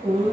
Udah.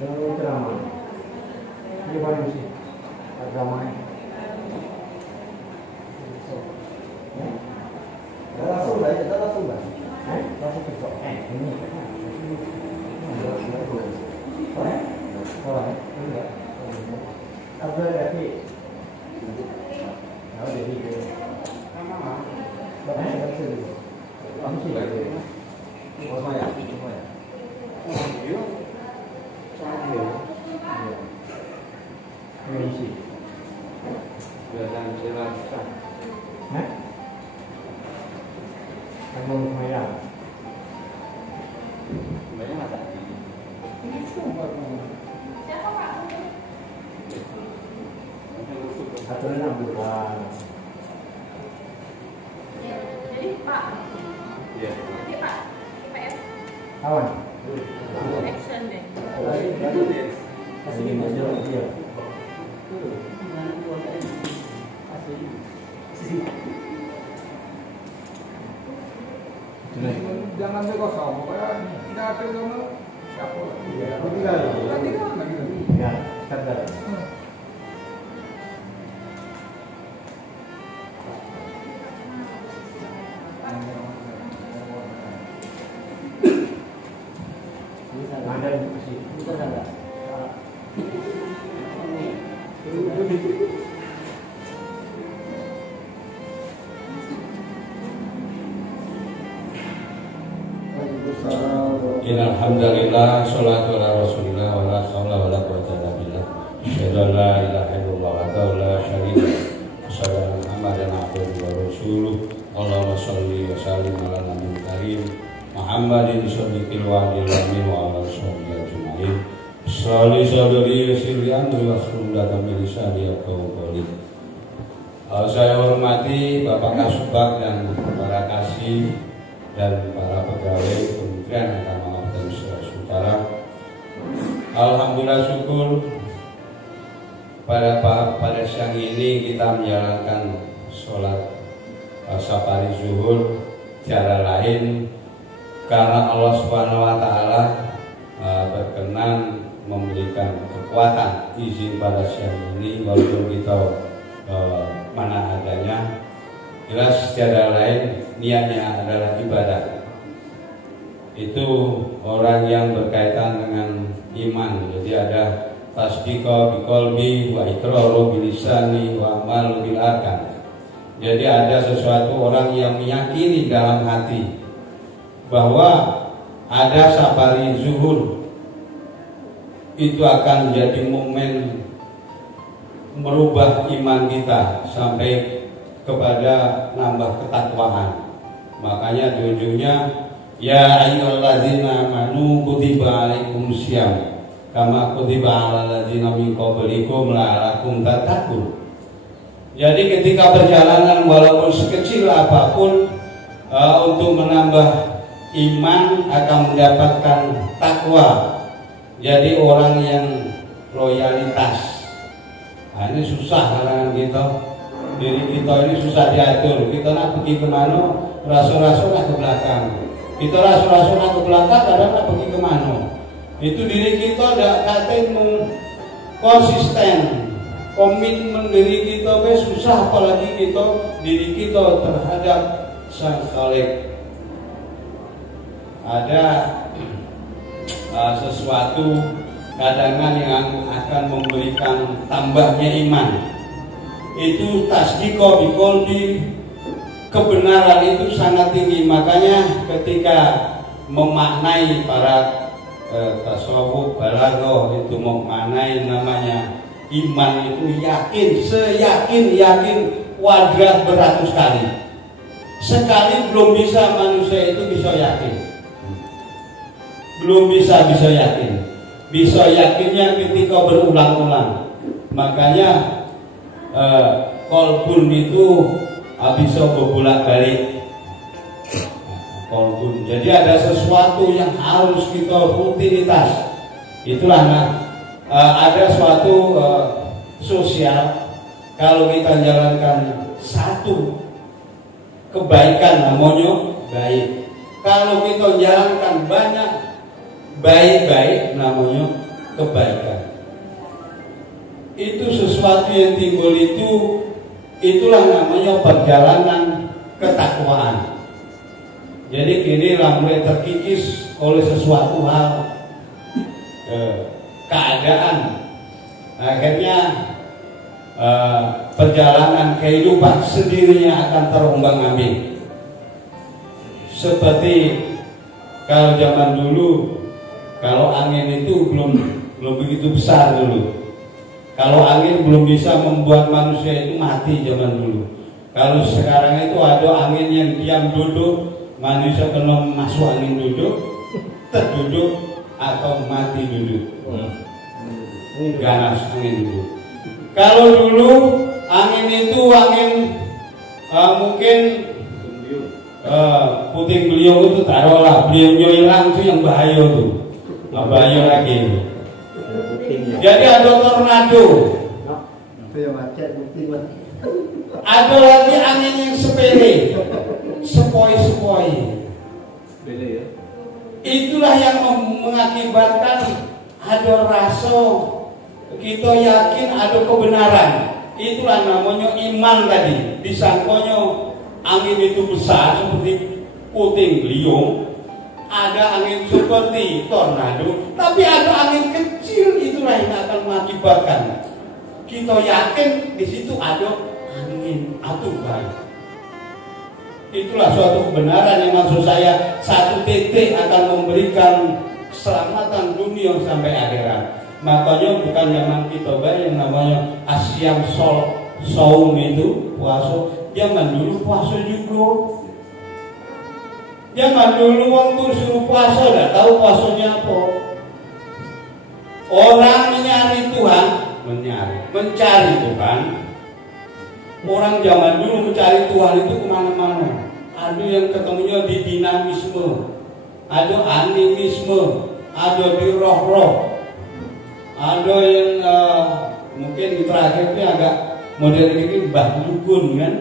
Jangan ceramah. Gimana sih? Ceramahnya. Langsung lah, kita langsung lah. Langsung ke sok. Ini. Enggak. Apa lagi? Nah, jadi mana? Bapak saya sendiri. Langsung lagi. Oh, saya. Iya. Saya. Misi. Jalan silakan. Kamu merah. Merah apa? Ini semua. Siapa Pak? Aturan bukan. Jadi Pak. Iya. Jadi Pak. IPS. Kawan. Action deh. Asli majalah dia. Jangan kosong, pokoknya tidak ada nama siapa. Tinggal lagi. Ya, sadar. Ada yang masih. Kita ada. Alhamdulillah, sholatu ala rasulillah, wa la hawla wa la quwwata illa billah. Asyhadu an la ilaha illallah wa la syarika lahu. Asyhadu anna Muhammadan abduhu wa rasuluh. Allahumma shalli wa sallim ala nabiyil karim. Muhammadin sadiqil wa'dil amin wa ala sahbihi ajma'in. Sholli sadri yassir amri wahlul 'uqdatam min lisani yafqahu qawli. Saya hormati Bapak Kasubag dan para kasih dan para pegawai Kementerian Agama dan Sulawesi Utara. Alhamdulillah syukur pada siang ini kita menjalankan sholat safari zuhur cara lain karena Allah Subhanahu wa taala berkenan memberikan kekuatan izin pada siang ini walaupun kita mana adanya. Jelas secara lain niatnya adalah ibadah. Itu orang yang berkaitan dengan iman. Jadi ada tasdiqa biqalbi wa iqraru bilisani wa amal bil arkan. Jadi ada sesuatu orang yang meyakini dalam hati bahwa ada safari zuhur itu akan menjadi momen merubah iman kita sampai kepada nambah ketakwaan. Makanya di ujungnya ya ayyuhallazina amanu kutiba alaikumusiyam kama kutiba alal ladzina min qablikum la'allakum tattaqun. Jadi ketika perjalanan walaupun sekecil apapun untuk menambah iman akan mendapatkan takwa. Jadi orang yang loyalitas. Nah, ini susah kalangan kita. Diri kita ini susah diatur. Kita nak pergi kemana, rasul-rasul nak ke belakang. Kita rasul-rasul nak ke belakang, kadang nak pergi kemana. Itu diri kita tidak katanya konsisten. Komitmen diri kita susah, apalagi diri kita terhadap sang khalik. Ada sesuatu kadang-kadang yang akan memberikan tambahnya iman. Itu tasdiqa biqalbi, kebenaran itu sangat tinggi. Makanya ketika memaknai para tasawuf balaghah itu memaknai namanya iman itu yakin, seyakin kuadrat beratus kali. Sekali belum bisa manusia itu bisa yakin. Belum bisa yakin. Bisa yakinnya ketika berulang-ulang. Makanya kolbun itu bisa berbolak-balik. Kolbun. Jadi ada sesuatu yang harus kita rutinitas. Itulah ada suatu sosial. Kalau kita jalankan satu kebaikan namanya baik. Kalau kita jalankan banyak baik-baik namanya kebaikan. Itu sesuatu yang timbul itulah namanya perjalanan ketakwaan. Jadi kini mulai terkikis oleh sesuatu hal keadaan, akhirnya perjalanan kehidupan sendirinya akan terombang-ambing. Seperti kalau zaman dulu, kalau angin itu belum begitu besar dulu. Kalau angin belum bisa membuat manusia itu mati zaman dulu. Kalau sekarang itu ada angin yang diam duduk, manusia kena masuk angin duduk, terduduk atau mati duduk. Ganas angin duduk. Kalau dulu angin itu mungkin puting beliau itu taruhlah beliau hilang itu yang bahaya tuh. Nggak bahaya lagi. Jadi ada tornado. Ada lagi angin yang sepele, sepoi-sepoi. Itulah yang mengakibatkan ada rasa kita yakin ada kebenaran. Itulah namanya iman tadi. Disangkonya angin itu besar seperti puting beliung. Ada angin seperti tornado, tapi ada angin kecil, itulah yang akan mengakibatkan kita yakin di situ ada angin atau baik. Itulah suatu kebenaran yang maksud saya satu titik akan memberikan keselamatan dunia sampai akhirat. Makanya bukan zaman kita yang namanya asyam saum itu puasa, zaman dulu puasa juga. Zaman dulu wong tuh suruh puasa, udah tahu puasanya apa. Orang mencari Tuhan, mencari Tuhan. Orang zaman dulu mencari Tuhan itu kemana-mana. Ada yang ketemunya di dinamisme, ada animisme, ada di roh-roh, ada yang mungkin terakhir ini agak modern ini Mbah Dukun kan.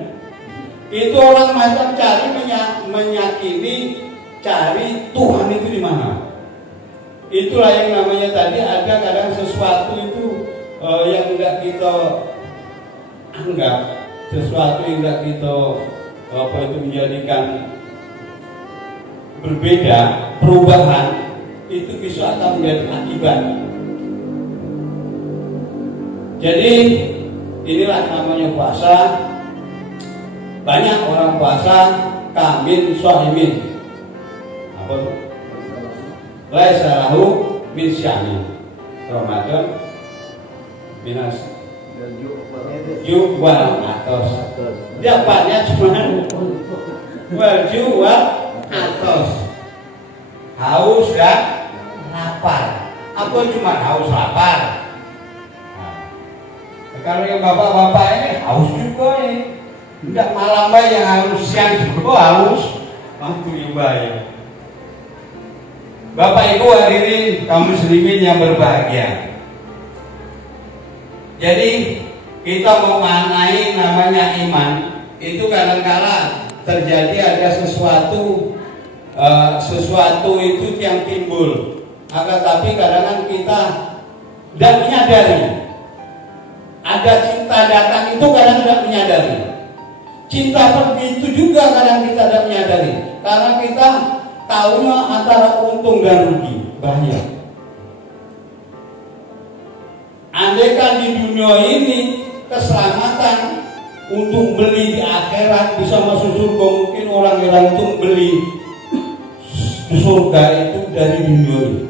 Itu orang macam cari menyakini cari Tuhan itu di mana. Itulah yang namanya tadi ada kadang sesuatu itu yang enggak kita anggap, sesuatu yang enggak kita itu menjadikan berbeda, perubahan itu bisa akan menjadi akibat. Jadi inilah namanya puasa. Banyak orang puasa kamin shahimin. Apa itu? Laisa lahu min syami. Ramadan minas jual atos. Dapatnya cuma jual atos. Haus dan lapar. Apa cuma haus lapar? Nah, kalau yang bapak-bapak ini haus juga ini. Tidak malam yang harus siang juga haus. Mampu ibadah. Bapak Ibu hadirin kaum muslimin yang berbahagia. Jadi kita memaknai namanya iman itu kadang-kala terjadi ada sesuatu itu yang timbul. Akan tapi kadang-kadang kita tidak menyadari. Ada cinta datang itu kadang tidak menyadari. Cinta pergi itu juga kadang kita tidak menyadari. Karena kita tahunya antara untung dan rugi. Bahaya. Andaikan di dunia ini keselamatan untuk beli di akhirat bisa masuk surga, mungkin orang-orang itu beli surga itu dari dunia ini.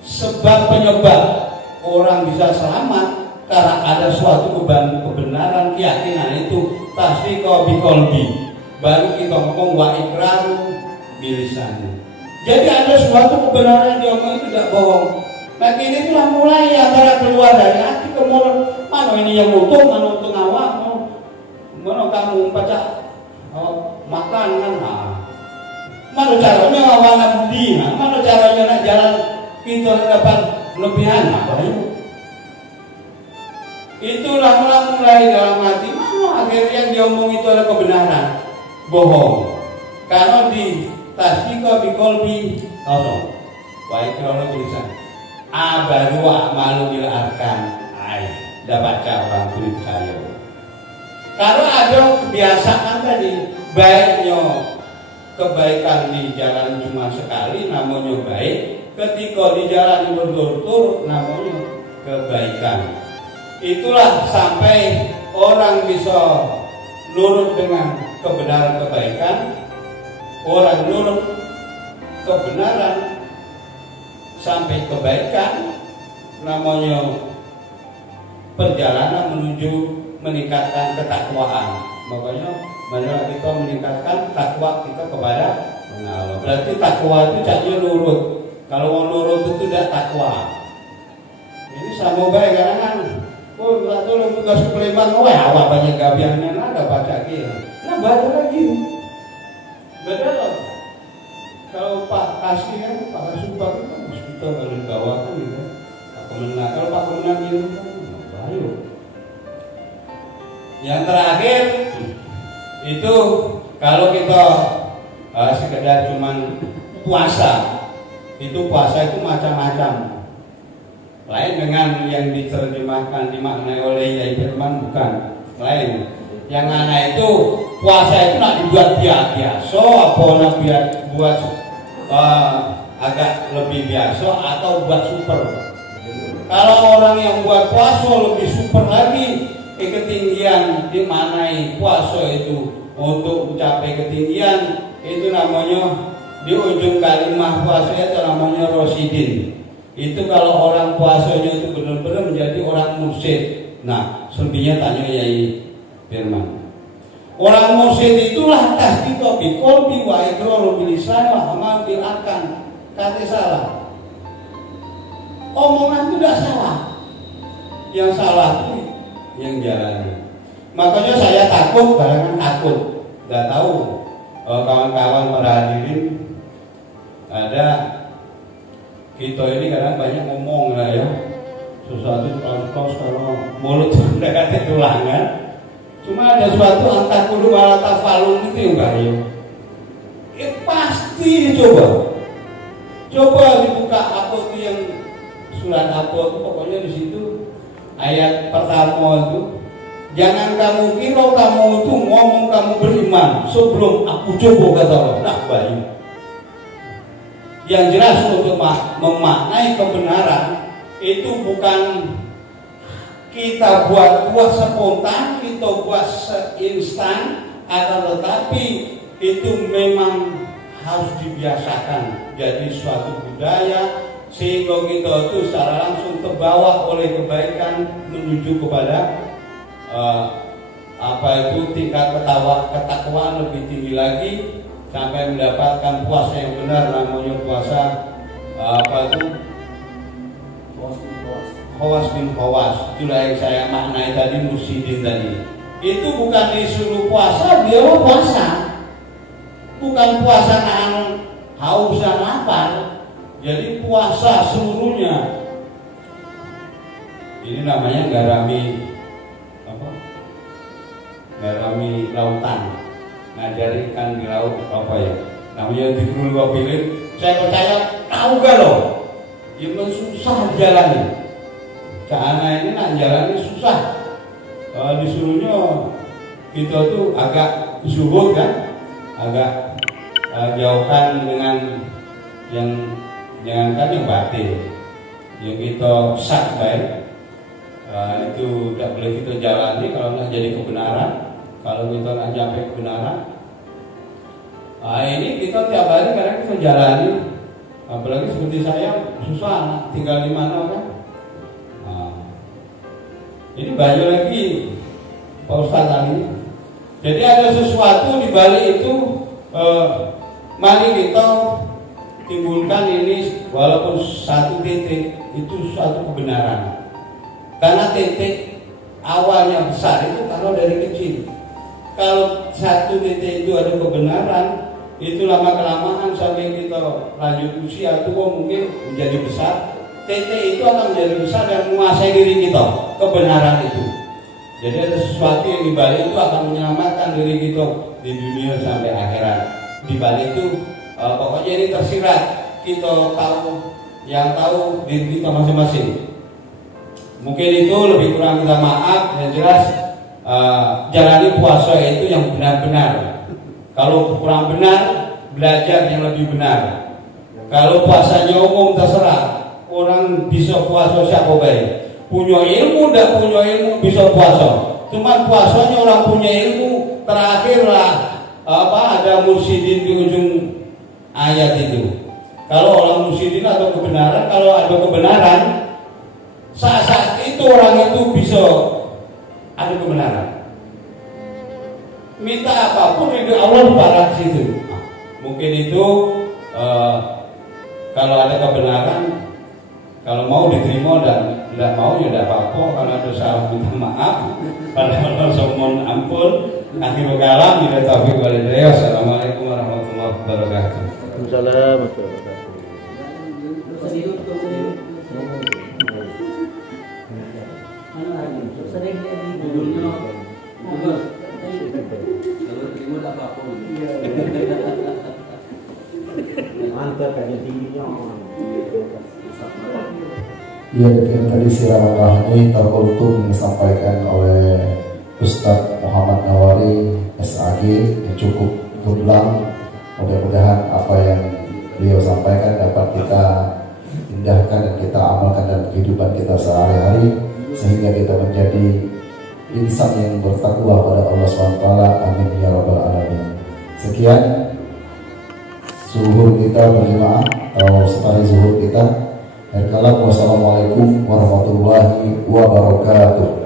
Sebab penyebab orang bisa selamat karena ada suatu kebenaran, keyakinan itu tasdiqa biqalbi. Baru kita ngomong wa iqraru bilisan. Jadi ada suatu kebenaran yang diomong itu tidak bohong. Nah ini itulah mulai antara keluar dari hati ke mulut. Mana ini yang untung, mana untung awak, mana kamu baca makan kan? Mana caranya awalnya budi, mana caranya nak jalan kita dapat lebihan apa itu? Itulah mulai dalam hati. Mana akhirnya yang diomong itu adalah kebenaran, bohong. Karena di tasdiqa biqalbi kosong. Baik kalau tulisan baru malu bil arkan. Dah baca orang kulit saya. Kalau ada kebiasaan tadi baiknya kebaikan di jalan cuma sekali namanya baik. Ketika di jalan berturut-turut namanya kebaikan. Itulah sampai orang bisa nurut dengan kebenaran kebaikan. Orang nurut kebenaran sampai kebaikan namanya perjalanan menuju meningkatkan ketakwaan. Makanya marilah kita meningkatkan takwa kita kepada Allah. Berarti takwa itu caknya nurut. Kalau mau nurut itu tidak takwa. Ini sama baik karena kan itu lu tugas suplemen, awak banyak gabiannya, ada baca gitu. Nah baca lagi. Beda loh. Kalau Pak Kasih kan, Pak Kasubag itu kita kalau bawah kan gitu. Pak Kemenang, kalau Pak Kemenang itu kan bayu. Yang terakhir itu kalau kita sekedar cuman puasa, itu puasa itu macam-macam. Lain dengan yang diterjemahkan dimaknai oleh Yai Firman bukan lain. Yang anak itu puasa itu nak dibuat biasa, apa nak buat agak lebih biasa atau buat super. Kalau orang yang buat puasa lebih super lagi, ketinggian dimaknai puasa itu untuk mencapai ketinggian itu namanya di ujung kalimat puasa itu namanya rosidin. Itu kalau orang puasanya itu benar-benar menjadi orang mursyid. Nah, selebihnya tanya Yai Firman. Orang mursyid itulah tahqiq bi qalbi wa iqrar bil lisan wa amal bil arkan. Kata salah. Omongan itu tidak salah. Yang salah itu yang jalannya. Makanya saya takut, barengan takut. Tidak tahu kawan-kawan para hadirin, ada kita ini kadang banyak ngomong lah ya. Sesuatu kalau mulut sudah kata tulangan. Cuma ada suatu antar kudu wala tafalun itu yang bahaya. Pasti coba dibuka apa itu yang surat apa itu, pokoknya di situ ayat pertama itu, jangan kamu kira kamu itu ngomong kamu beriman sebelum aku coba, kata Allah. Nah, bahaya. Yang jelas untuk memaknai kebenaran itu bukan kita buat spontan, kita buat seinstan, akan tetapi itu memang harus dibiasakan jadi suatu budaya sehingga kita itu secara langsung terbawa oleh kebaikan menuju kepada tingkat ketakwaan lebih tinggi lagi sampai mendapatkan puasa yang benar, namanya puasa Khawas bin Khawas. Itulah yang saya maknai tadi, mursyidin tadi. Itu bukan disuruh puasa, dia puasa. Bukan puasa nahan haus dan lapar. Jadi puasa seluruhnya. Ini namanya garami lautan. Ngajari ikan di laut apa ya? Namanya dikrul wabilit. Saya percaya tahu gak loh? Itu susah jalannya. Karena ini nak jalannya susah. Disuruhnya kita tuh agak zuhud kan, agak jauhkan dengan yang jangankan yang batin, yang kita sak baik. Itu tidak boleh kita jalani kalau nggak jadi kebenaran. Kalau kita nggak sampai kebenaran, ini kita tiap hari kadang kita jalani. Apalagi seperti saya susah tinggal di mana kan. Ini banyak lagi Pak Ustadz tadi. Jadi ada sesuatu di balik itu, mari kita timbulkan ini walaupun satu titik itu suatu kebenaran. Karena titik awalnya besar itu kalau dari kecil. Kalau satu titik itu ada kebenaran, itu lama-kelamaan sampai kita lanjut usia tua mungkin menjadi besar. Titik itu akan menjadi besar dan menguasai diri kita, kebenaran itu. Jadi ada sesuatu yang dibalik itu akan menyelamatkan diri kita di dunia sampai akhirat. Di balik itu pokoknya ini tersirat, kita tahu, yang tahu diri kita masing-masing. Mungkin itu lebih kurang minta maaf. Yang jelas jalani puasa itu yang benar-benar. Kalau kurang benar, belajar yang lebih benar. Kalau puasanya umum terserah. Orang bisa puasa siapa baik, punya ilmu tidak punya ilmu bisa puasa. Cuman puasanya orang punya ilmu, terakhirlah ada mursyidin di ujung ayat itu. Kalau orang mursyidin atau kebenaran, kalau ada kebenaran, saat itu orang itu bisa ada kebenaran. Minta apapun itu Allah barat situ. Mungkin itu kalau ada kebenaran. Kalau mau diterima dan tidak mau ya tidak apa-apa. Kalau ada salah minta maaf. Kalau sombong ampun. Akhirul kalam bila taufiq wal hidayah. Assalamualaikum warahmatullahi wabarakatuh. Waalaikumsalam warahmatullahi Ya, demikian tadi siraman rohani Taqultum disampaikan oleh Ustadz Muhammad Nawari SAG yang cukup gamblang. Mudah-mudahan apa yang beliau sampaikan dapat kita indahkan dan kita amalkan dalam kehidupan kita sehari-hari sehingga kita menjadi insan yang bertakwa pada Allah SWT. Amin ya rabbal alamin. Sekian zuhur kita berjamaah atau sekali zuhur kita. Wassalamualaikum warahmatullahi wabarakatuh.